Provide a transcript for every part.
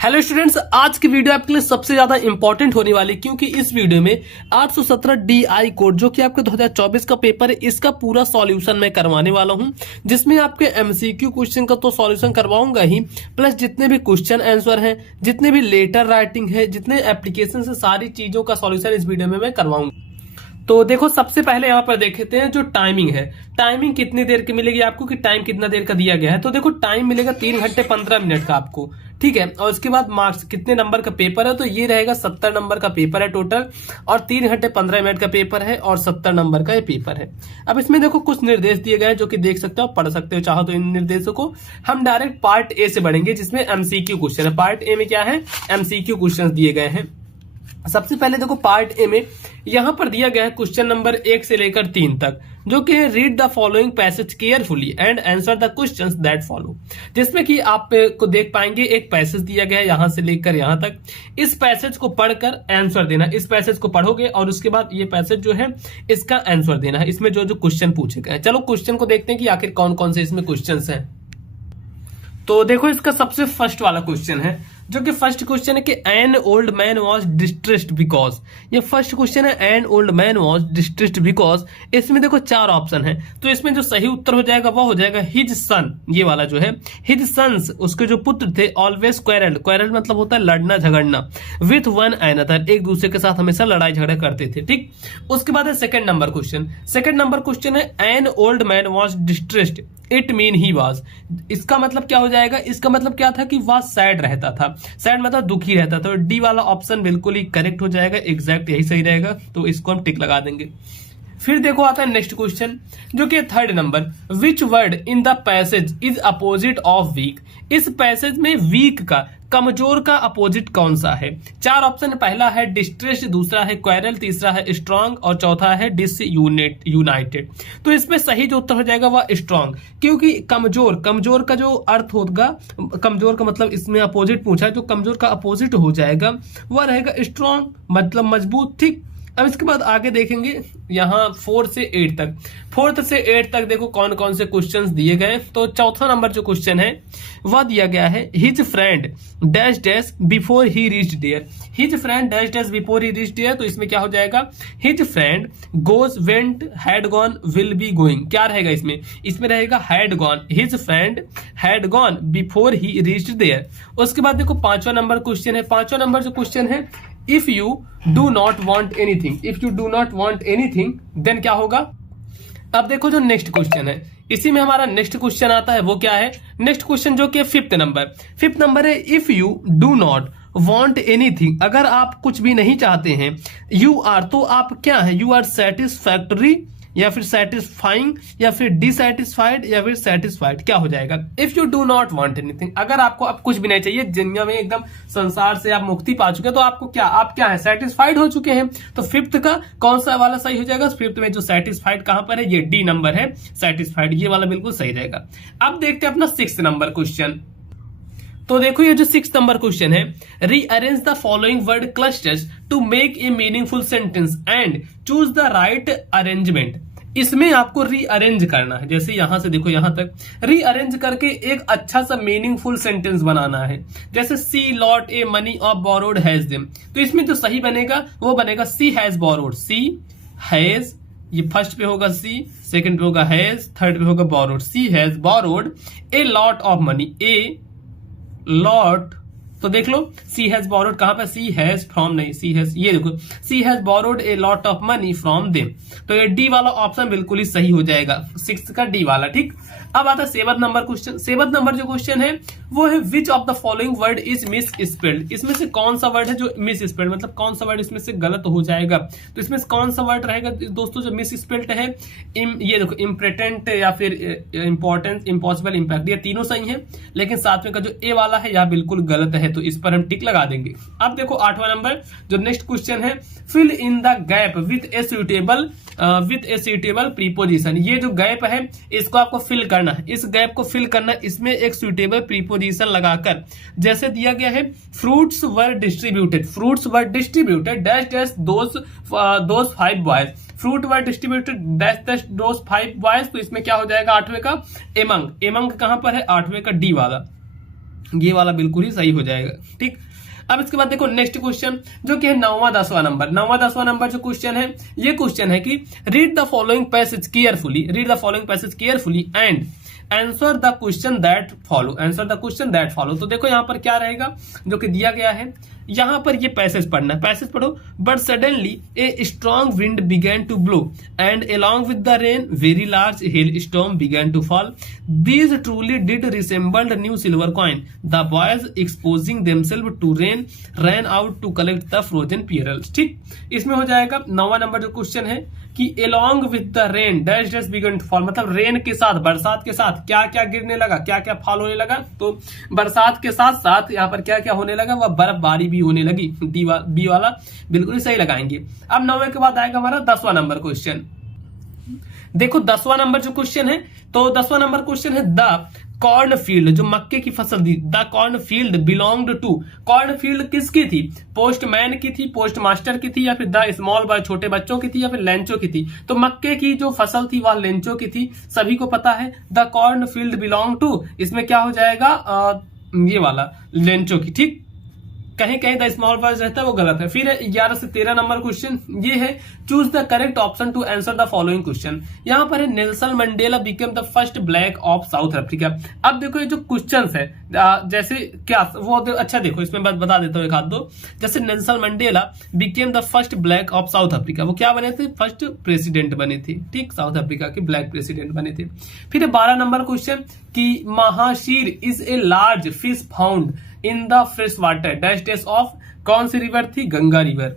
Hello students, आज की video आपके लिए सबसे ज्यादा इंपॉर्टेंट होने वाली, क्योंकि इस वीडियो में 817 DI कोड जो कि आपके 2024 का पेपर है, इसका पूरा सॉल्यूशन मैं करवाने वाला हूं, जिसमें आपके एमसीक्यू क्वेश्चन का तो सॉल्यूशन करवाऊंगा ही, प्लस जितने भी क्वेश्चन आंसर हैं, जितने भी लेटर राइटिंग है, जितने एप्लीकेशन से सारी चीजों का सॉल्यूशन इस वीडियो में मैं करवाऊंगा। तो देखो, सबसे पहले यहाँ पर देखते हैं जो टाइमिंग है। टाइमिंग कितनी देर की मिलेगी आपको, कि टाइम कितना देर का दिया गया है। तो देखो, टाइम मिलेगा 3 घंटे 15 मिनट का आपको, ठीक है। और उसके बाद मार्क्स कितने नंबर का पेपर है, तो ये रहेगा 70 नंबर का पेपर है टोटल, और 3 घंटे 15 मिनट का पेपर है, और 70 नंबर का ये पेपर है। अब इसमें देखो कुछ निर्देश दिए गए हैं जो कि देख सकते हो, पढ़ सकते हो चाहो तो इन निर्देशों को। हम डायरेक्ट पार्ट ए से बढ़ेंगे, जिसमें एमसीक्यू क्वेश्चन है। पार्ट ए में क्या है, एमसीक्यू क्वेश्चन दिए गए हैं। सबसे पहले देखो, पार्ट ए में यहां पर दिया गया है क्वेश्चन नंबर 1 से लेकर 3 तक, जो कि read the following passage carefully and answer the questions that follow. जिसमें कि आप को देख पाएंगे एक पैसेज दिया गया है यहां से लेकर यहां तक। इस पैसेज को पढ़कर आंसर देना। इस पैसेज को पढ़ोगे और उसके बाद ये पैसेज जो है इसका आंसर देना है। इसमें जो जो क्वेश्चन पूछे गए। चलो क्वेश्चन को देखते हैं कि आखिर कौन कौन से इसमें क्वेश्चन हैं। तो देखो, इसका सबसे फर्स्ट वाला क्वेश्चन है, जो कि फर्स्ट क्वेश्चन है कि N old man was distressed because. ये फर्स्ट क्वेश्चन है, an old man was distressed because. इसमें देखो 4 ऑप्शन है, तो इसमें जो सही उत्तर हो जाएगा वह हो जाएगा हिज सन। ये वाला जो है, हिज सन्स, उसके जो पुत्र थे, ऑलवेज क्वेरल्ड। क्वेरल मतलब होता है लड़ना झगड़ना, विथ वन अनदर, एक दूसरे के साथ हमेशा लड़ाई झगड़ा करते थे, ठीक। उसके बाद है second number question. Second number question है an old man was distressed, it mean he was. इसका मतलब क्या हो जाएगा, इसका मतलब क्या था कि वह सैड रहता था। सैड मतलब दुखी रहता था। तो डी वाला ऑप्शन बिल्कुल ही करेक्ट हो जाएगा, एग्जैक्ट यही सही रहेगा, तो इसको हम टिक लगा देंगे। फिर देखो आता है नेक्स्ट क्वेश्चन, जो कि third number, which word in the passage is opposite of weak. इस पैसेज में वीक का, कमजोर का अपोजिट कौन सा है। 4 ऑप्शन, पहला है डिस्ट्रेस, दूसरा है क्वेरल, तीसरा है स्ट्रांग, और चौथा है यूनाइटेड। तो इसमें सही जो उत्तर हो जाएगा वह स्ट्रांग, क्योंकि कमजोर, कमजोर का जो अर्थ होगा, कमजोर का मतलब इसमें अपोजिट पूछा है, जो कमजोर का अपोजिट हो जाएगा वह रहेगा स्ट्रांग, मतलब मजबूत, ठीक। अब इसके बाद आगे देखेंगे यहाँ 4 से 8 तक। 4 से 8 तक देखो कौन कौन से क्वेश्चंस दिए गए। तो चौथा नंबर जो क्वेश्चन है वह दिया गया है, his friend dash dash before he reached there. His friend dash dash before he reached there, तो इसमें क्या हो जाएगा, his friend goes went had gone will be going. क्या रहेगा इसमें, इसमें रहेगा had gone. His friend had gone before he reached there. उसके बाद देखो 5वां नंबर क्वेश्चन है। 5वां नंबर जो क्वेश्चन है, if you do not want anything, if you do not want anything then क्या होगा। अब देखो जो नेक्स्ट क्वेश्चन है, इसी में हमारा नेक्स्ट क्वेश्चन आता है, वो क्या है, नेक्स्ट क्वेश्चन जो कि 5th नंबर। 5th नंबर है, if you do not want anything. अगर आप कुछ भी नहीं चाहते हैं, यू आर, तो आप क्या है, यू आर सेटिस्फैक्टरी, या फिर सेटिस्फाइंग, या फिर डिसैटिस्फाइड, या फिर सेटिस्फाइड। क्या हो जाएगा, if you do not want anything. अगर आपको अब कुछ भी नहीं चाहिए, दुनिया में एकदम संसार से आप मुक्ति पा चुके हैं, तो आपको क्या, आप क्या है, सेटिस्फाइड हो चुके हैं। तो 5th का कौन सा वाला सही हो जाएगा, 5th में जो सेटिस्फाइड कहां पर है, ये डी नंबर है, सेटिस्फाइड, ये वाला बिल्कुल सही रहेगा। अब देखते हैं अपना 6th नंबर क्वेश्चन। तो देखो ये जो 6th नंबर क्वेश्चन है, rearrange the following word clusters to make a meaningful sentence and choose the right arrangement. इसमें आपको रीअरेंज करना है, जैसे यहां से देखो यहां तक रीअरेंज करके एक अच्छा सा मीनिंगफुल सेंटेंस बनाना है। जैसे see lot a money of borrowed has them, तो इसमें जो सही बनेगा वो बनेगा सी हैज बोरोड। सी हैज, ये फर्स्ट पे होगा सी, सेकंड पे होगा हैज, थर्ड पे होगा borrowed. She has borrowed a lot of money, a lot, तो देख लो सी हैज बोरोड कहां पर, सी हैज फ्रॉम नहीं, सी हैज, ये देखो she has borrowed a lot of money from them. तो ये डी वाला ऑप्शन बिल्कुल ही सही हो जाएगा, 6th का डी वाला, ठीक। अब आता है 7th number question. 7th number जो क्वेश्चन है वो है, which of the following word is miss spelled. इसमें से कौन सा वर्ड है जो मिस स्पेल्ड, मतलब कौन सा वर्ड इसमें से गलत हो जाएगा। तो इसमें कौन सा वर्ड रहेगा दोस्तों जो मिस स्पेल्ड है, ये देखो इम्पोर्टेंट, या फिर इंपॉर्टेंस, इम्पॉसिबल, इम्पैक्ट, ये तीनों सही है, लेकिन 7वें का जो ए वाला है यह बिल्कुल गलत है, तो इस पर हम टिक लगा देंगे। अब देखो 8वां नंबर जो नेक्स्ट क्वेश्चन है, fill in the gap with a suitable preposition. ये जो गैप है इसको आपको फिल करना है, इस गैप को फिल करना, इसमें एक सुइटेबल प्रीपोजिशन लगाकर, जैसे दिया गया है, fruits were distributed, fruits were distributed dash dash those 5 boys, fruit were distributed dash dash those 5 boys. तो इसमें क्या हो जाएगा 8वें का एमंग, एमंग कहां पर है 8वें का डी वाला। ये वाला बिल्कुल ही सही हो जाएगा। ठीक, अब इसके बाद देखो नेक्स्ट क्वेश्चन जो कि है 9वां 10वां नंबर। 9वां 10वां नंबर जो क्वेश्चन है, ये क्वेश्चन है कि read the following passage carefully, read the following passage carefully and answer the question that follow, answer the question that follow. तो देखो यहाँ पर क्या रहेगा जो कि दिया गया है, यहां पर ये पैसेज पढ़ना है, पैसेज पढ़ो। But suddenly a strong wind began to blow and along with the rain very large hailstorm began to fall. These truly did resemble new silver coin. The boys exposing themselves to rain ran out to collect the frozen pearls. ठीक, इसमें हो जाएगा 9वां number जो question है कि along with the rain dash dash began to fall, मतलब rain के साथ, बरसात के साथ क्या क्या गिरने लगा, क्या क्या फॉल होने लगा। तो बरसात के साथ साथ यहाँ पर क्या क्या होने लगा, वह बर्फबारी भी होने लगी। बी वाला बिल्कुल ही सही लगाएंगे। अब 9वें के बाद आएगा हमारा 10वां नंबर क्वेश्चन। देखो 10वां नंबर जो क्वेश्चन है, तो 10वां नंबर क्वेश्चन है द कॉर्न फील्ड, जो मक्के की फसल थी, the cornfield belonged to, cornfield किसकी थी, पोस्टमैन की थी, पोस्ट मास्टर की थी, या फिर द स्मॉल बॉय छोटे बच्चों की थी, या फिर लेंचो की थी। तो मक्के की जो फसल थी वह लेंचो की थी, सभी को पता है। The cornfield belong to, इसमें क्या हो जाएगा, ये वाला लेंचो की। ठीक, कहीं कहीं द स्मॉल बॉय रहता है वो गलत है। फिर 11 से 13 नंबर क्वेश्चन ये है choose the correct option to answer the following question. यहां पर है Nelson Mandela became the first black of South Africa. अब देखो ये जो क्वेश्चन है जैसे क्या वो अच्छा देखो इसमें बता देता हूँ एक हाथ दो। जैसे Nelson Mandela became the first black of South Africa, वो क्या बने थे, फर्स्ट प्रेसिडेंट बने थे। ठीक, साउथ अफ्रीका के ब्लैक प्रेसिडेंट बने थे। फिर 12 नंबर क्वेश्चन कि mahseer is a large fish found in the fresh water dash dash of, कौन सी रिवर थी, Ganga river.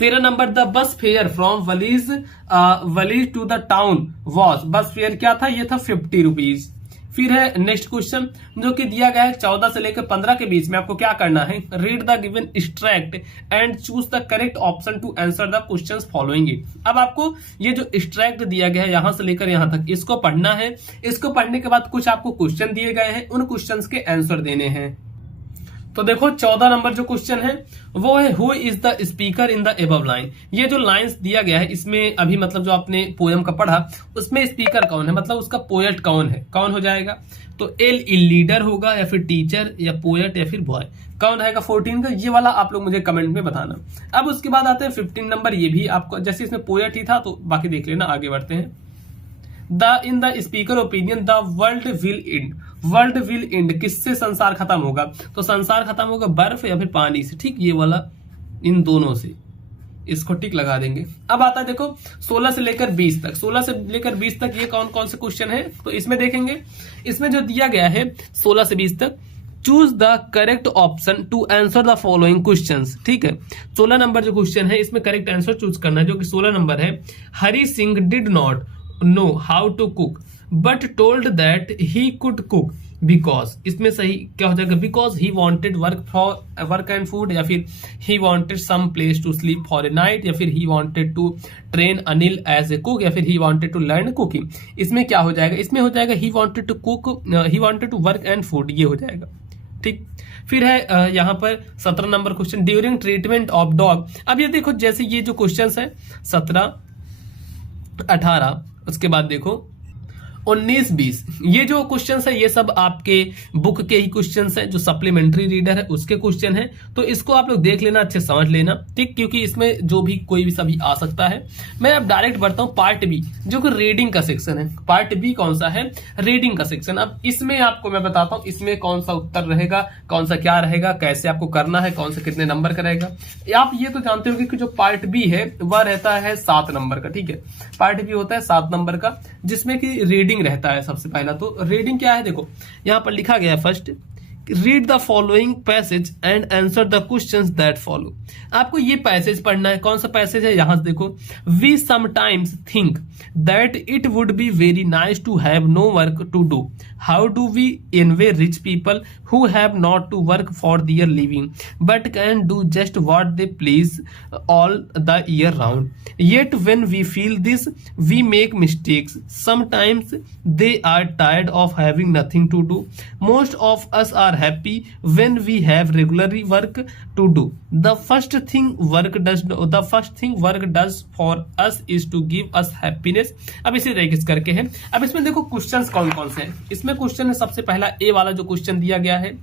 13 number the bus fare from village to the town was, bus fare क्या था, ये था 50 रुपीज। फिर है नेक्स्ट क्वेश्चन जो कि दिया गया है 14 से लेकर 15 के बीच में, आपको क्या करना है, read the given extract and choose the correct option to answer the questions following. अब आपको ये जो एक्सट्रैक्ट दिया गया है यहां से लेकर यहां तक, इसको पढ़ना है। इसको पढ़ने के बाद कुछ आपको क्वेश्चन दिए गए हैं, उन क्वेश्चंस के आंसर देने हैं। तो देखो 14 नंबर जो क्वेश्चन है वो है who is the speaker in the above line. ये जो लाइंस दिया गया है इसमें अभी मतलब जो आपने पोएम का पढ़ा उसमें स्पीकर कौन है, मतलब उसका पोएट कौन है, कौन हो जाएगा। तो एल लीडर होगा या फिर टीचर या पोएट या फिर बॉय, कौन रहेगा 14 का, ये वाला आप लोग मुझे कमेंट में बताना। अब उसके बाद आते हैं 15 नंबर, ये भी आपको जैसे इसमें पोएट ही था तो बाकी देख लेना। आगे बढ़ते हैं। In the speaker opinion the world will and, world will and किससे संसार खत्म होगा, तो संसार खत्म होगा बर्फ या फिर पानी से। ठीक, ये वाला इन दोनों से, इसको टिक लगा देंगे। अब आता है देखो 16 से लेकर 20 तक, 16 से लेकर 20 तक ये कौन कौन से क्वेश्चन है, तो इसमें देखेंगे। इसमें जो दिया गया है 16 से 20 तक, choose the correct option to answer the following questions. ठीक है, 16 नंबर जो क्वेश्चन है इसमें करेक्ट आंसर चूज करना है, जो कि 16 नंबर है। Hari Singh did not know how to cook but told that he could cook because, इसमें सही क्या हो जाएगा, because he wanted work and food, या फिर he wanted some place to sleep for a night, या फिर he wanted to train Anil as a cook, या फिर he wanted to learn cooking. इसमें क्या हो जाएगा, इसमें हो जाएगा he wanted to cook, he wanted to work and food, ये हो जाएगा। ठीक, फिर है यहाँ पर 17 number question during treatment of dog. अब ये देखो जैसे ये जो क्वेश्चन है 17 18, उसके बाद देखो 19 20, ये जो क्वेश्चंस है ये सब आपके बुक के ही क्वेश्चंस हैं, जो सप्लीमेंट्री रीडर है उसके क्वेश्चन है। तो इसको आप लोग देख लेना, अच्छे समझ लेना। ठीक, क्योंकि इसमें जो भी कोई भी सभी आ सकता है। मैं अब डायरेक्ट बढ़ता हूं पार्ट बी, जो कि रीडिंग का सेक्शन है। पार्ट बी कौन सा है, रीडिंग का सेक्शन। अब इसमें आपको मैं बताता हूं इसमें कौन सा उत्तर रहेगा, कौन सा क्या रहेगा, कैसे आपको करना है, कौन सा कितने नंबर का रहेगा। आप ये तो जानते हो कि जो पार्ट बी है वह रहता है 7 नंबर का। ठीक है, पार्ट बी होता है 7 नंबर का, जिसमें कि रीडिंग रहता है। सबसे पहला तो रीडिंग क्या है, देखो यहां पर लिखा गया है first, read the following passage and answer the questions that follow. आपको ये पैसेज पढ़ना है। कौन सा पैसेज है, यहां से देखो, we sometimes think that it would be very nice to have no work to do, how do we envy rich people who have not to work for their living but can do just what they please all the year round. Yet when we feel this, we make mistakes. Sometimes they are tired of having nothing to do. Most of us are happy when we have regularly work to do. The first thing work does for us is to give us happiness. अब इसी तरीके से करके है। अब इसमें देखो questions कौन कौन से हैं। इसमें इसमें क्वेश्चन है सबसे पहला ए वाला जो क्वेश्चन दिया गया है,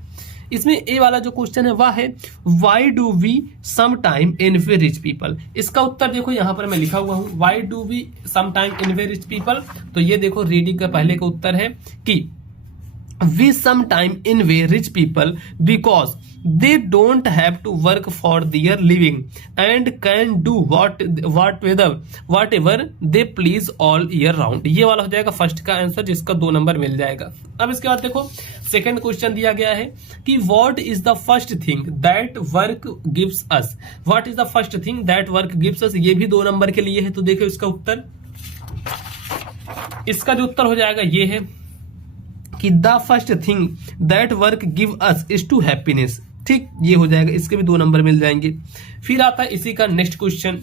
इसमें ए वाला जो क्वेश्चन है वह है why do we some time envy rich people. इसका उत्तर देखो यहां पर मैं लिखा हुआ हूं, why do we some time envy rich people. तो ये देखो रीडिंग का पहले का उत्तर है कि we sometime envy rich people because they don't have to work for their living and can do whatever they please all year round। ये वाला हो जाएगा फर्स्ट का आंसर, जिसका 2 नंबर मिल जाएगा। अब इसके बाद देखो सेकंड क्वेश्चन दिया गया है कि what is the first thing that work gives us. What is the first thing that work gives us, ये भी 2 नंबर के लिए है। तो देखो इसका उत्तर, इसका जो उत्तर हो जाएगा ये है कि the first thing that work give us is to happiness. ठीक, ये हो जाएगा, इसके भी 2 नंबर मिल जाएंगे। फिर आता है इसी का नेक्स्ट क्वेश्चन।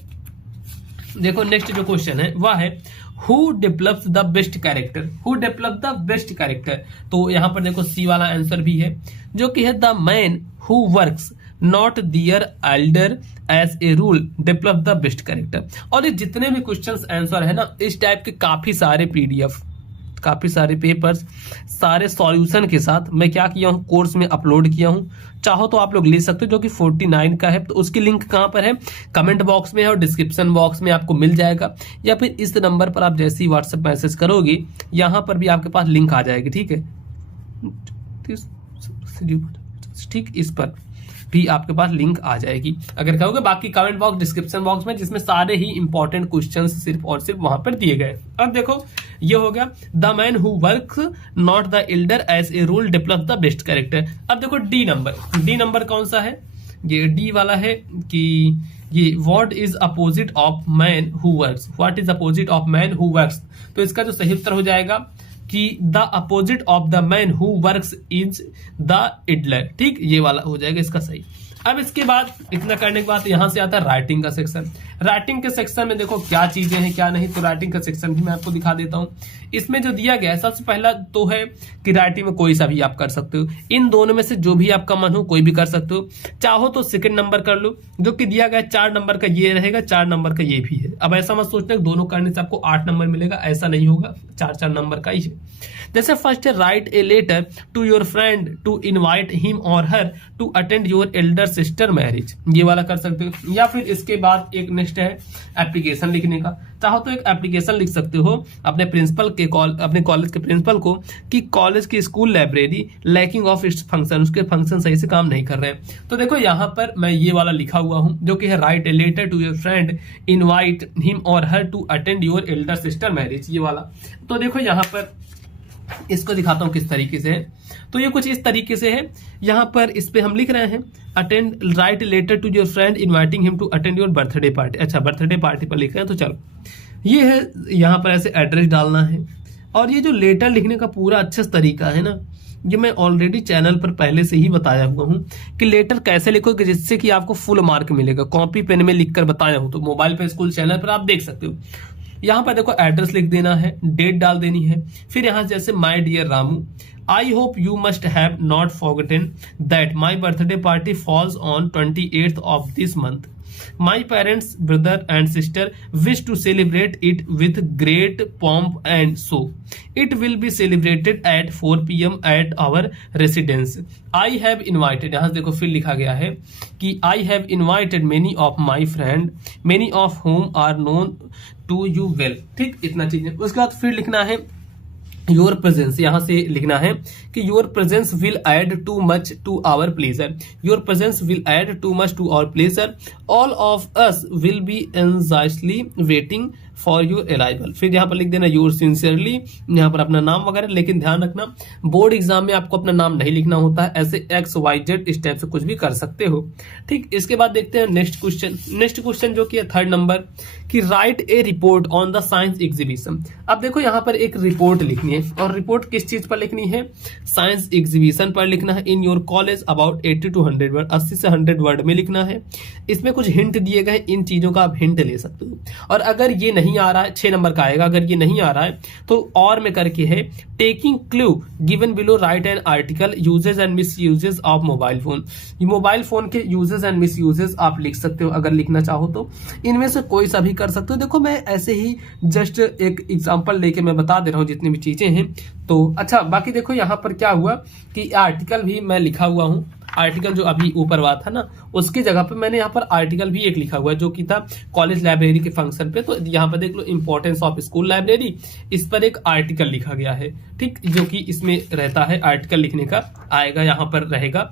देखो नेक्स्ट जो क्वेश्चन है वह है who develops the best character. Who develop the best character, तो यहां पर देखो सी वाला आंसर भी है, जो कि है the man who works not their elder as a rule develop the best character. और ये जितने भी क्वेश्चन आंसर है ना, इस टाइप के काफी सारे पीडीएफ, काफी सारे पेपर्स, सारे सॉल्यूशन के साथ मैं क्या किया हूं, कोर्स में अपलोड किया हूं। चाहो तो आप लोग ले सकते हो, जो कि 49 का है। तो उसकी लिंक कहां पर है, कमेंट बॉक्स में है और डिस्क्रिप्शन बॉक्स में आपको मिल जाएगा, या फिर इस नंबर पर आप जैसे ही व्हाट्सएप मैसेज करोगे यहां पर भी आपके पास लिंक आ जाएगी। ठीक है, ठीक, इस पर भी आपके पास लिंक आ जाएगी अगर कहोगे। बाकी कमेंट बॉक्स, डिस्क्रिप्शन बॉक्स में, जिसमें सारे ही इंपॉर्टेंट क्वेश्चंस सिर्फ और सिर्फ वहां पर दिए गए। अब देखो ये हो गया the man who works not the elder as a rule develop the best character. अब देखो डी नंबर कौन सा है, ये डी वाला है कि ये what is opposite of man who works. What is opposite of man who works, तो इसका जो सही उत्तर हो जाएगा कि the opposite of the man who works is the idler. ठीक, ये वाला हो जाएगा इसका सही। अब इसके बाद इतना करने के बाद यहां से आता है राइटिंग का सेक्शन। राइटिंग के सेक्शन में देखो क्या चीजें हैं क्या नहीं, तो राइटिंग का सेक्शन भी मैं आपको दिखा देता हूं। इसमें जो दिया गया है सबसे पहला तो है कि राइटिंग में कोई सा भी आप कर सकते हो, इन दोनों में से जो भी आपका मन हो कोई भी कर सकते हो। चाहो तो सेकंड नंबर कर लो, जो कि दिया गया 4 नंबर का ये रहेगा, 4 नंबर का ये भी है। अब ऐसा मत सोचना दोनों करने से आपको 8 नंबर मिलेगा, ऐसा नहीं होगा, 4 नंबर का ही है। जैसे फर्स्ट है write a letter to your friend to invite him और her to attend your elder sister marriage, ये वाला कर सकते हो। या फिर इसके बाद एक नेक्स्ट है एप्लीकेशन लिखने का। चाहो तो एक एप्लीकेशन लिख सकते हो अपने प्रिंसिपल के अपने कॉलेज के प्रिंसिपल को कि कॉलेज की school library lacking of its function, उसके फंक्शन सही से काम नहीं कर रहे हैं। तो देखो यहाँ पर मैं ये वाला लिखा हुआ हूं, जो कि है write a letter to your friend invite him और her to attend your elder sister marriage, ये वाला। तो देखो यहाँ पर इसको दिखाता हूं किस तरीके से है। तो ये कुछ इस तरीके से है, यहाँ पर इस पे हम लिख रहे हैं attend write letter to your friend inviting him to attend your birthday party. अच्छा, बर्थडे पार्टी पर लिख रहे हैं, तो चलो ये है, यहाँ पर ऐसे एड्रेस डालना है। और ये जो लेटर लिखने का पूरा अच्छा तरीका है ना, ये मैं ऑलरेडी चैनल पर पहले से ही बताया हुआ हूँ कि लेटर कैसे लिखोगे जिससे कि आपको फुल मार्क मिलेगा। कॉपी पेन में लिखकर बताया हूँ, तो मोबाइल पे स्कूल चैनल पर आप देख सकते हो। यहाँ पर देखो एड्रेस लिख देना है, डेट डाल देनी है, फिर यहाँ जैसे my dear Ramu, I hope you must have not forgotten that my birthday party falls on 28th of this month. My parents, brother and sister wish to celebrate it with great pomp and so it will be celebrated at 4 PM at our residence. I have invited, यहाँ देखो फिर लिखा गया है कि I have invited many of my friends, many of whom are known to you well. ठीक, इतना चीज है। उसके बाद फिर लिखना है योर प्रेजेंस, यहां से लिखना है कि your presence will add too much to our pleasure. Your presence will add too much to our pleasure. All of us will be anxiously waiting for your arrival. फिर यहाँ पर लिख देना योर सिंसियरली, यहाँ पर अपना नाम वगैरह। लेकिन ध्यान रखना बोर्ड एग्जाम में आपको अपना नाम नहीं लिखना होता है, ऐसे XYZ इस टाइप से कुछ भी कर सकते हो। ठीक, इसके बाद देखते हैं नेक्स्ट क्वेश्चन। नेक्स्ट क्वेश्चन जो कि है 3rd नंबर कि right A report on the science exhibition. अब देखो यहाँ पर एक रिपोर्ट लिखनी है, और रिपोर्ट किस चीज पर लिखनी है, साइंस एग्जीबिशन पर लिखना है। In your college about 80 to 100 word, 80 से 100 वर्ड में लिखना है। इसमें कुछ हिंट दिए गए, इन चीजों का आप हिंट ले सकते हो। और अगर ये नहीं नहीं आ रहा है, 6 नंबर का आएगा। अगर ये नहीं आ रहा है तो और में करके है taking clue given below write an article usages and misusages of mobile phone. ये मोबाइल फोन के यूजेज एंड मिस यूजेज आप लिख सकते हो अगर लिखना चाहो तो। इनमें से कोई सा भी कर सकते हो। देखो मैं ऐसे ही जस्ट एक एग्जांपल लेके मैं बता दे रहा हूँ जितनी भी चीजें हैं। तो अच्छा बाकी देखो यहाँ पर क्या हुआ कि आर्टिकल भी मैं लिखा हुआ हूँ। आर्टिकल जो अभी ऊपर हुआ था ना उसकी जगह पे मैंने यहाँ पर आर्टिकल भी एक लिखा हुआ है जो कि था कॉलेज लाइब्रेरी के फंक्शन पे। तो यहाँ पर देख लो इंपॉर्टेंस ऑफ स्कूल लाइब्रेरी, इस पर एक आर्टिकल लिखा गया है, ठीक, जो कि इसमें रहता है आर्टिकल लिखने का आएगा, यहाँ पर रहेगा।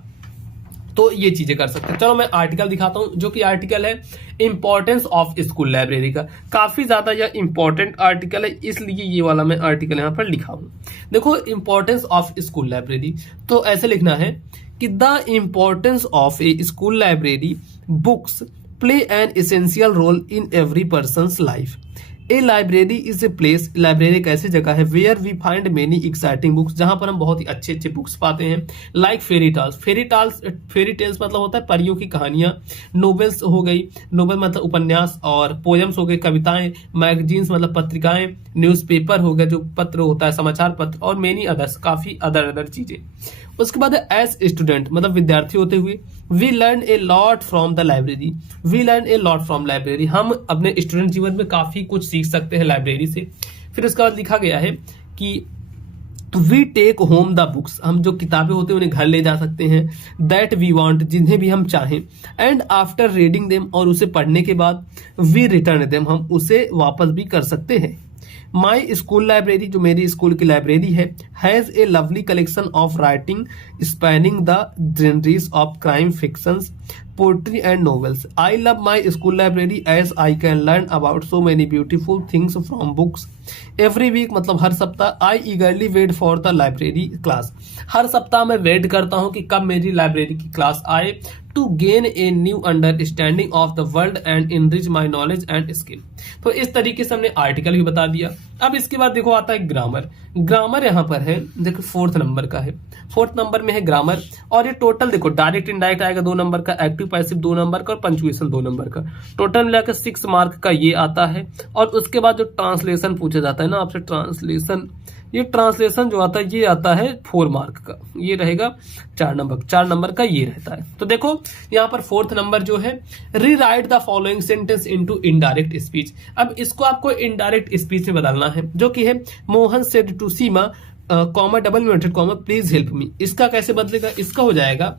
तो ये चीजें कर सकते हैं। चलो मैं आर्टिकल दिखाता हूं जो कि आर्टिकल है इंपॉर्टेंस ऑफ स्कूल लाइब्रेरी का। काफी ज्यादा यह इंपॉर्टेंट आर्टिकल है इसलिए ये वाला मैं आर्टिकल यहां पर लिखा हूं। देखो इंपॉर्टेंस ऑफ स्कूल लाइब्रेरी, तो ऐसे लिखना है कि the importance of a school library books play an essential role in every person's life. A library is a place, library एक ऐसी जगह है where we find many exciting books, जहां पर हम बहुत ही अच्छे अच्छे बुक्स पाते हैं। Like fairy tales, fairy tales मतलब होता है परियों की कहानियां। नोवेल्स हो गई, नोवेल मतलब उपन्यास, और पोएम्स हो गए कविताएं। मैगजीन्स मतलब पत्रिकाएं। न्यूज़पेपर हो गया जो पत्र होता है समाचार पत्र, और मेनी अदर्स, काफी अदर चीजें। उसके बाद एज स्टूडेंट मतलब विद्यार्थी होते हुए we learn a lot from the library, we learn a lot from library, हम अपने स्टूडेंट जीवन में काफी कुछ सीख सकते हैं लाइब्रेरी से। फिर उसके बाद लिखा गया है कि we take home the books, हम जो किताबें होते हैं उन्हें घर ले जा सकते हैं। दैट वी वांट, जिन्हें भी हम चाहें। एंड आफ्टर रीडिंग देम, और उसे पढ़ने के बाद वी रिटर्न देम, हम उसे वापस भी कर सकते हैं। माई स्कूल लाइब्रेरी, जो मेरी स्कूल की लाइब्रेरी है, has a lovely collection of writing spanning the genres of crime fictions, poetry and novels. I love my school library as I can learn about so many beautiful things from books. Every week मतलब हर सप्ताह। I eagerly wait for the library class, हर सप्ताह मैं wait करता हूँ कि कब मेरी लाइब्रेरी की क्लास आए। To gain a new understanding of the world and enrich my knowledge and skill. तो इस तरीके से हमने आर्टिकल भी बता दिया। अब इसके बाद देखो आता है ग्रामर। ग्रामर यहाँ पर है, देखो 4th नंबर का है, 4th नंबर में है ग्रामर। और ये टोटल देखो डायरेक्ट इनडायरेक्ट आएगा 2 नंबर का, एक्टिव पैसिव 2 नंबर का, और पंचुएशन 2 नंबर का। टोटल मिलाकर 6 मार्क का ये आता है। और उसके बाद जो ट्रांसलेशन पूछा जाता है ना आपसे, ट्रांसलेशन, ये ट्रांसलेशन जो आता है ये आता है 4 मार्क का, ये रहेगा 4 नंबर का ये रहता है। तो देखो यहाँ पर 4th नंबर जो है rewrite the following sentence into indirect speech. अब इसको आपको इनडायरेक्ट स्पीच में बदलना है, जो कि है Mohan said to Seema comma double inverted comma please help me. इसका कैसे बदलेगा, इसका हो जाएगा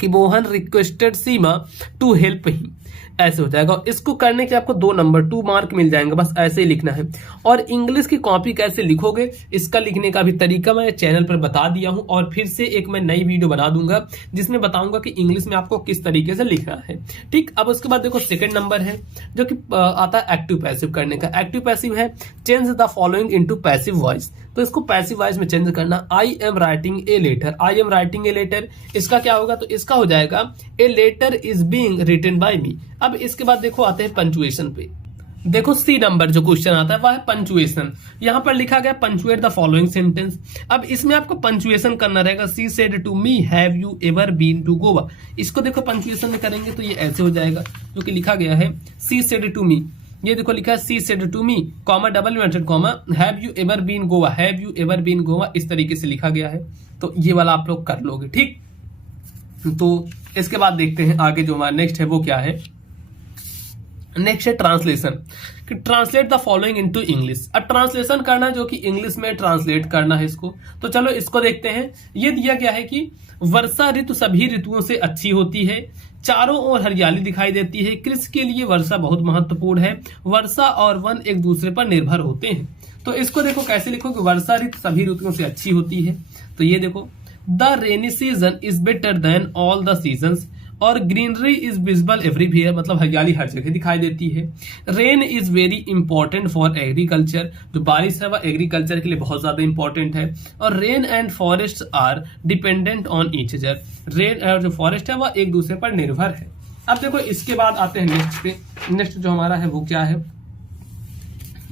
कि Mohan requested Seema to help he, ऐसे हो जाएगा। इसको करने के आपको 2 नंबर 2 मार्क मिल जाएंगे, बस ऐसे ही लिखना है। और इंग्लिश की कॉपी कैसे लिखोगे इसका लिखने का भी तरीका मैं चैनल पर बता दिया हूं, और फिर से एक मैं नई वीडियो बना दूंगा जिसमें बताऊंगा कि इंग्लिश में आपको किस तरीके से लिखना है, ठीक। अब उसके बाद देखो 2nd नंबर है जो कि आता है एक्टिव पैसिव करने का। एक्टिव पैसिव है change the following into passive voice, तो इसको पैसिव वॉइस में चेंज करना। I am writing a letter, I am writing a letter, इसका क्या होगा, तो इसका हो जाएगा a letter is being written by me. अब इसके बाद देखो आते हैं पंचुएशन पे। देखो C नंबर जो क्वेश्चन आता है वह है पंचुएशन। यहां पर लिखा गया पंचुएट द फॉलोइंग सेंटेंस। अब इसमें आपको पंचुएशन करना रहेगा। She said to me have you ever been to Goa, इसको देखो पंचुएशन में करेंगे तो ये ऐसे हो जाएगा, जो कि लिखा गया है सी सेड टू मी, ये देखो लिखा है she said to me comma double inverted comma have you ever been Goa, have you ever been Goa, इस तरीके से लिखा गया है। तो ये वाला आप लोग कर लोगे, ठीक। तो इसके बाद देखते हैं आगे जो हमारा नेक्स्ट है वो क्या है। नेक्स्ट है ट्रांसलेशन, कि translate the following into English. अब ट्रांसलेशन करना जो कि इंग्लिश में ट्रांसलेट करना है इसको। तो चलो इसको देखते हैं। ये दिया गया है कि वर्षा ऋतु सभी ऋतुओं से अच्छी होती है, चारों ओर हरियाली दिखाई देती है, कृषि के लिए वर्षा बहुत महत्वपूर्ण है, वर्षा और वन एक दूसरे पर निर्भर होते हैं। तो इसको देखो कैसे लिखो कि वर्षा ऋतु सभी ऋतुओं से अच्छी होती है। तो ये देखो the rainy season is better than all the seasons, और ग्रीनरी इज विजिबल एवरीवेयर, मतलब हरियाली हर जगह दिखाई देती है। Rain is very important for agriculture, जो बारिश है वह एग्रीकल्चर के लिए बहुत ज्यादा इंपॉर्टेंट है। और rain and forest are dependent on each other, rain और जो फॉरेस्ट है वह एक दूसरे पर निर्भर है। अब देखो इसके बाद आते हैं नेक्स्ट पे। नेक्स्ट जो हमारा है वो क्या है,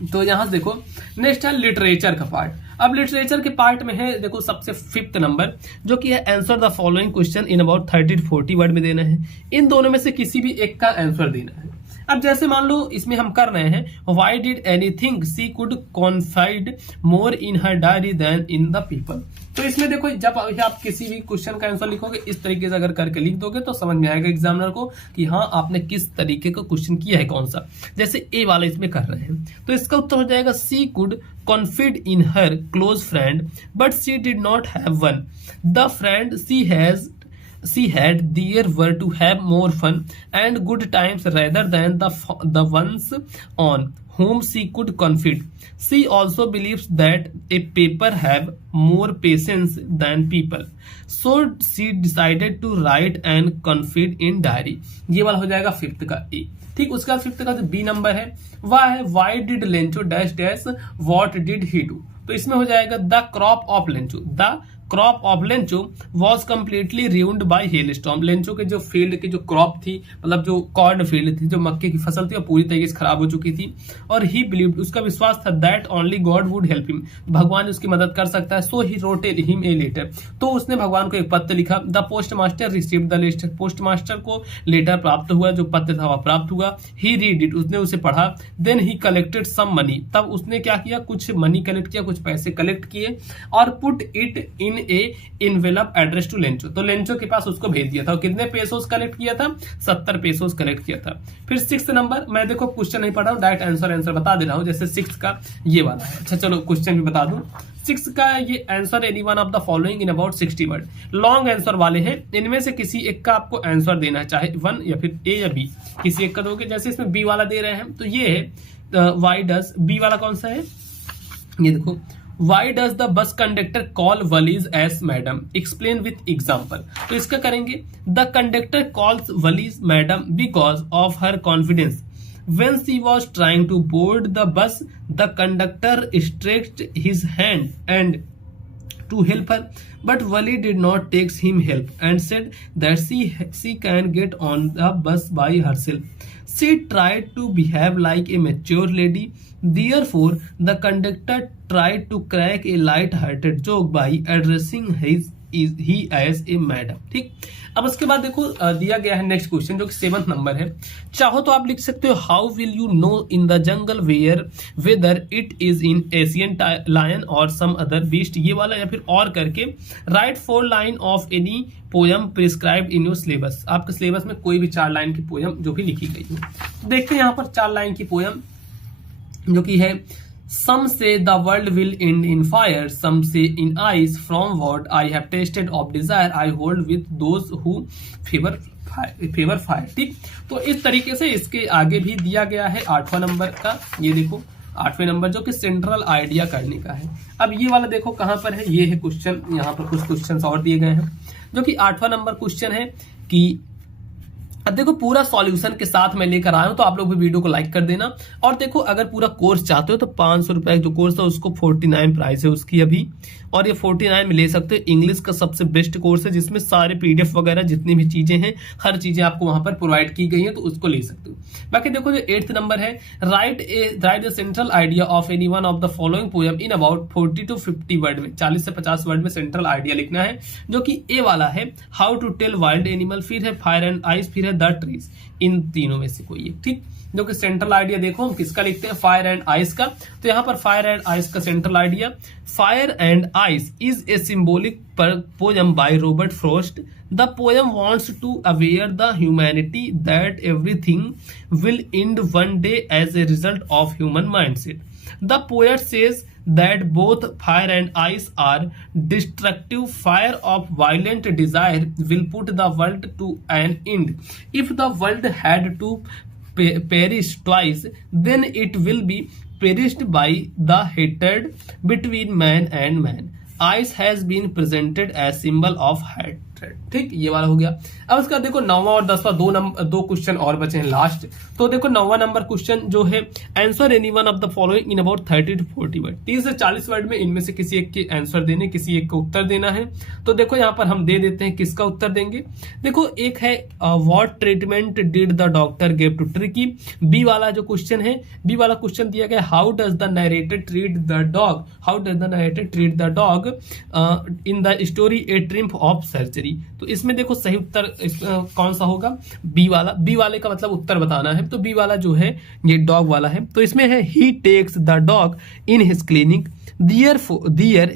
तो यहां देखो नेक्स्ट है लिटरेचर का पार्ट। अब लिटरेचर के पार्ट में है देखो सबसे 5th नंबर, जो कि है answer the following question in about 30 to 40 word में देना है। इन दोनों में से किसी भी एक का आंसर देना है। अब जैसे मान लो इसमें हम कर रहे हैं why did anything she could confide more in her diary than in the people. तो इसमें देखो जब आप किसी भी क्वेश्चन का आंसर लिखोगे इस तरीके से अगर करके लिख दोगे तो समझ में आएगा एग्जामिनर को कि हाँ आपने किस तरीके का क्वेश्चन किया है, कौन सा। जैसे ए वाला इसमें कर रहे हैं तो इसका उत्तर हो जाएगा सी could confide in her close friend but she did not have one. The friend she had there were to have more fun and good times rather than the ones on whom she could confide. She also believes that a paper have more patience than people. So she decided to write and confide in diary. ये वाला हो जाएगा fifth का ए। ठीक, उसके बाद fifth का जो बी नंबर है वह है why did Lencho dash dash what did he do. तो इसमें हो जाएगा the crop of Lencho, the crop of Lencho was completely ruined by hail storm. Lencho के जो फील्ड की जो क्रॉप थी, मतलब जो कॉर्न फील्ड थी, जो मक्के की फसल थी, वो पूरी तरीके से खराब हो चुकी थी। और ही बिलीव्ड, उसका विश्वास था that only God would help him, भगवान उसकी मदद कर सकता है। So he wrote him a letter, तो उसने भगवान को एक पत्र लिखा। The post master received the letter, post master को लेटर प्राप्त हुआ, जो पत्र था वह प्राप्त हुआ। ही रीड इट, उसने उसे पढ़ा। Then he collected some money, तब उसने क्या किया, कुछ मनी कलेक्ट किया, कुछ पैसे कलेक्ट किए और put it in a envelope address to Lencho, तो लेंचो के पास उसको भेज दिया था। कितने पेसोस कलेक्ट किया था, 70 पेसोस कलेक्ट किया था। फिर सिक्स नंबर, मैं देखो क्वेश्चन नहीं पढ़ रहा हूं, डायरेक्ट आंसर बता दे रहा हूं। जैसे सिक्स का ये वाला है, अच्छा चलो क्वेश्चन भी बता दूं। सिक्स का ये answer any one of the following in about 60 word, long answer वाले हैं, इनमें से किसी एक का आपको आंसर देना है, चाहे वन या फिर ए या बी, किसी एक का दोगे। जैसे इसमें बी वाला दे रहे हैं तो ये है व्हाई डज, बी वाला कौन सा है, ये देखो, Why does the bus conductor call Wallis as madam? Explain with example. तो इसका करेंगे, the conductor calls Wallis madam because of her confidence. When she was trying to board the bus, the conductor stretched his hand and to help her, but Wally did not take him help and said that she can get on the bus by herself. She tried to behave like a mature lady. Therefore, the conductor tried to crack a light-hearted joke by addressing he as a madam. ठीक, अब उसके बाद देखो दिया गया है next question जो कि 7th नंबर है। चाहो तो आप लिख सकते हो how will you know in the jungle weather it is in Asian lion और सम अदर बीस्ट, ये वाला, या फिर और करके right 4 line of any poem prescribed in your syllabus, आपके सिलेबस में कोई भी 4 लाइन की पोयम जो भी लिखी गई हो। देखते हैं यहाँ पर 4 लाइन की पोयम जो कि है, some say the world will end in fire, some say in ice, from what I have tasted of desire I hold with those who favor fire। ठीक, तो इस तरीके से इसके आगे भी दिया गया है 8वां नंबर का, ये देखो 8वें नंबर जो कि सेंट्रल आइडिया करने का है। अब ये वाला देखो कहां पर है, ये है क्वेश्चन, यहाँ पर कुछ क्वेश्चन और दिए गए हैं जो कि 8वां नंबर क्वेश्चन है कि अब देखो पूरा सॉल्यूशन के साथ मैं लेकर आया हूं, तो आप लोग भी वीडियो को लाइक कर देना। और देखो अगर पूरा कोर्स चाहते हो तो 500 रुपए जो कोर्स है उसको 49 प्राइस है उसकी अभी, और ये 49 में ले सकते हो। इंग्लिश का सबसे बेस्ट कोर्स है जिसमें सारे पीडीएफ वगैरह जितनी भी चीजें हैं, हर चीजें आपको वहां पर प्रोवाइड की गई है, तो उसको ले सकते हो। बाकी देखो जो 8th नंबर है, right the central idea of any one of the following poem in about 40 to 50 word में, 40 से 50 वर्ड में सेंट्रल आइडिया लिखना है, जो कि ए वाला है how to tell wild animal, फिर है फायर एंड आइस, फिर है द ट्रीज, इन तीनों में से कोई एक। ठीक, जो कि सेंट्रल आइडिया देखो हम किसका लिखते हैं, फायर एंड आइस का। तो यहां पर फायर एंड आइस का central idea, fire and ice is a symbolic poem by Robert Frost. The poem wants to aware the humanity that everything will end one day as a result of human mindset. The poet says that both fire and ice are destructive. Fire of violent desire will put the world to an end. If the world had to perish twice, then it will be perished by the hatred between man and man. Ice has been presented as symbol of hatred. ठीक, ये वाला हो गया। अब उसका देखो 9वां और 10वां दो क्वेश्चन और बचे हैं लास्ट। तो देखो 9वां नंबर क्वेश्चन जो है, answer any one of the following in about 30 to 40 word, 30 से 40 वर्ड में इनमें से किसी एक के आंसर देने, किसी एक का उत्तर देना है। तो देखो यहाँ पर हम दे देते हैं किसका उत्तर देंगे। देखो एक है what treatment did the doctor give to Tricki, B वाला जो क्वेश्चन है, बी वाला क्वेश्चन दिया गया how does the narrator treat the dog, how does the narrator treat the dog in the story a triumph of surgery. 3। तो इसमें देखो सही उत्तर कौन सा होगा, बी वाला। बी वाले का मतलब उत्तर बताना है, तो बी वाला जो है ये डॉग वाला है। तो इसमें है he takes the dog in his clinic, There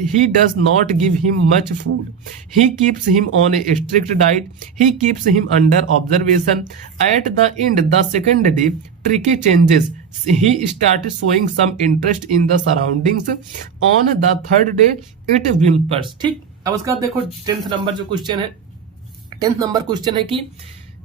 he does not give him much food. He keeps him on a strict diet. He keeps him under observation. At the end, the second day, tricky changes. He started showing some interest in the surroundings. On the third day, it whimpers. ठीक, अब उसका देखो 10th number जो question है, 10th number question है कि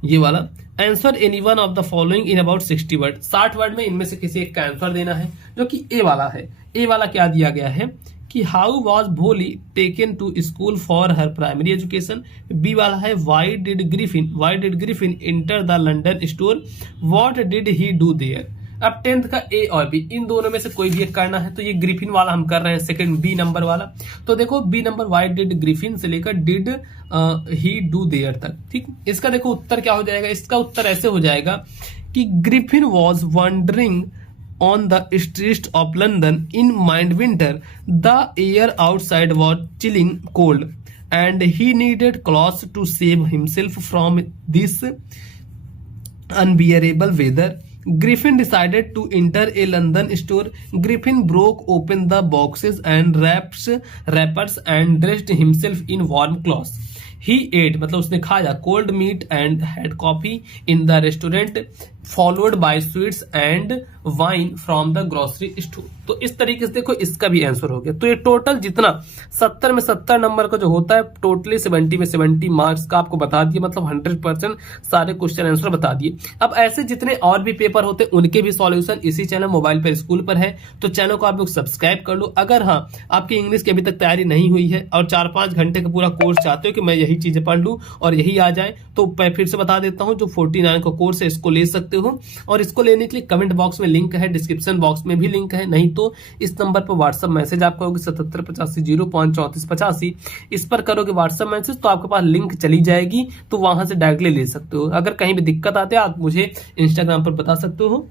ये वाला, answer any one of the following in about 60 word. 60 word में इनमें से किसी एक का आंसर देना है, जो कि ए वाला है। ए वाला क्या दिया गया है कि how was Bholi taken to school for her primary education. B वाला है why did Griffin enter the London store, what did he do there. अब 10th का ए और बी, इन दोनों में से कोई भी एक करना है। तो ये ग्रिफिन वाला हम कर रहे हैं, सेकंड बी नंबर वाला। तो देखो B number Y did Griffin से लेकर डिड ही डू देयर तक। ठीक, इसका देखो उत्तर क्या हो जाएगा। इसका उत्तर ऐसे हो जाएगा कि Griffin was wondering on the streets of London in mild winter. The air outside was chilling cold and he needed clothes to save himself from this unbearable weather. Griffin decided to enter a London store. Griffin broke open the boxes and wrappers and dressed himself in warm clothes. He ate, मतलब उसने खाया, cold meat and had coffee in the restaurant, followed by sweets and wine from the grocery store. तो इस तरीके से देखो इसका भी आंसर हो गया। तो ये टोटल जितना 70 में 70 नंबर का जो होता है, टोटली 70 में 70 मार्क्स का आपको बता दिए, मतलब 100% सारे क्वेश्चन आंसर बता दिए। अब ऐसे जितने और भी पेपर होते हैं उनके भी सॉल्यूशन इसी चैनल मोबाइल पर स्कूल पर है, तो चैनल को आप लोग सब्सक्राइब कर लो। अगर हाँ आपकी इंग्लिश की अभी तक तैयारी नहीं हुई है और 4-5 घंटे का पूरा कोर्स चाहते हो कि मैं यही चीजें पढ़ लूँ और यही आ जाए, तो मैं फिर से बता देता हूँ, जो 49 का कोर्स है इसको ले सकते हो। और इसको लेने के लिए कमेंट बॉक्स में लिंक है, डिस्क्रिप्शन बॉक्स में भी लिंक है, नहीं तो इस नंबर पर व्हाट्सएप मैसेज आप करोगे 7785053485, इस पर करोगे व्हाट्सएप मैसेज तो आपके पास लिंक चली जाएगी, तो वहां से डायरेक्टली ले सकते हो। अगर कहीं भी दिक्कत आती है आप मुझे इंस्टाग्राम पर बता सकते हो।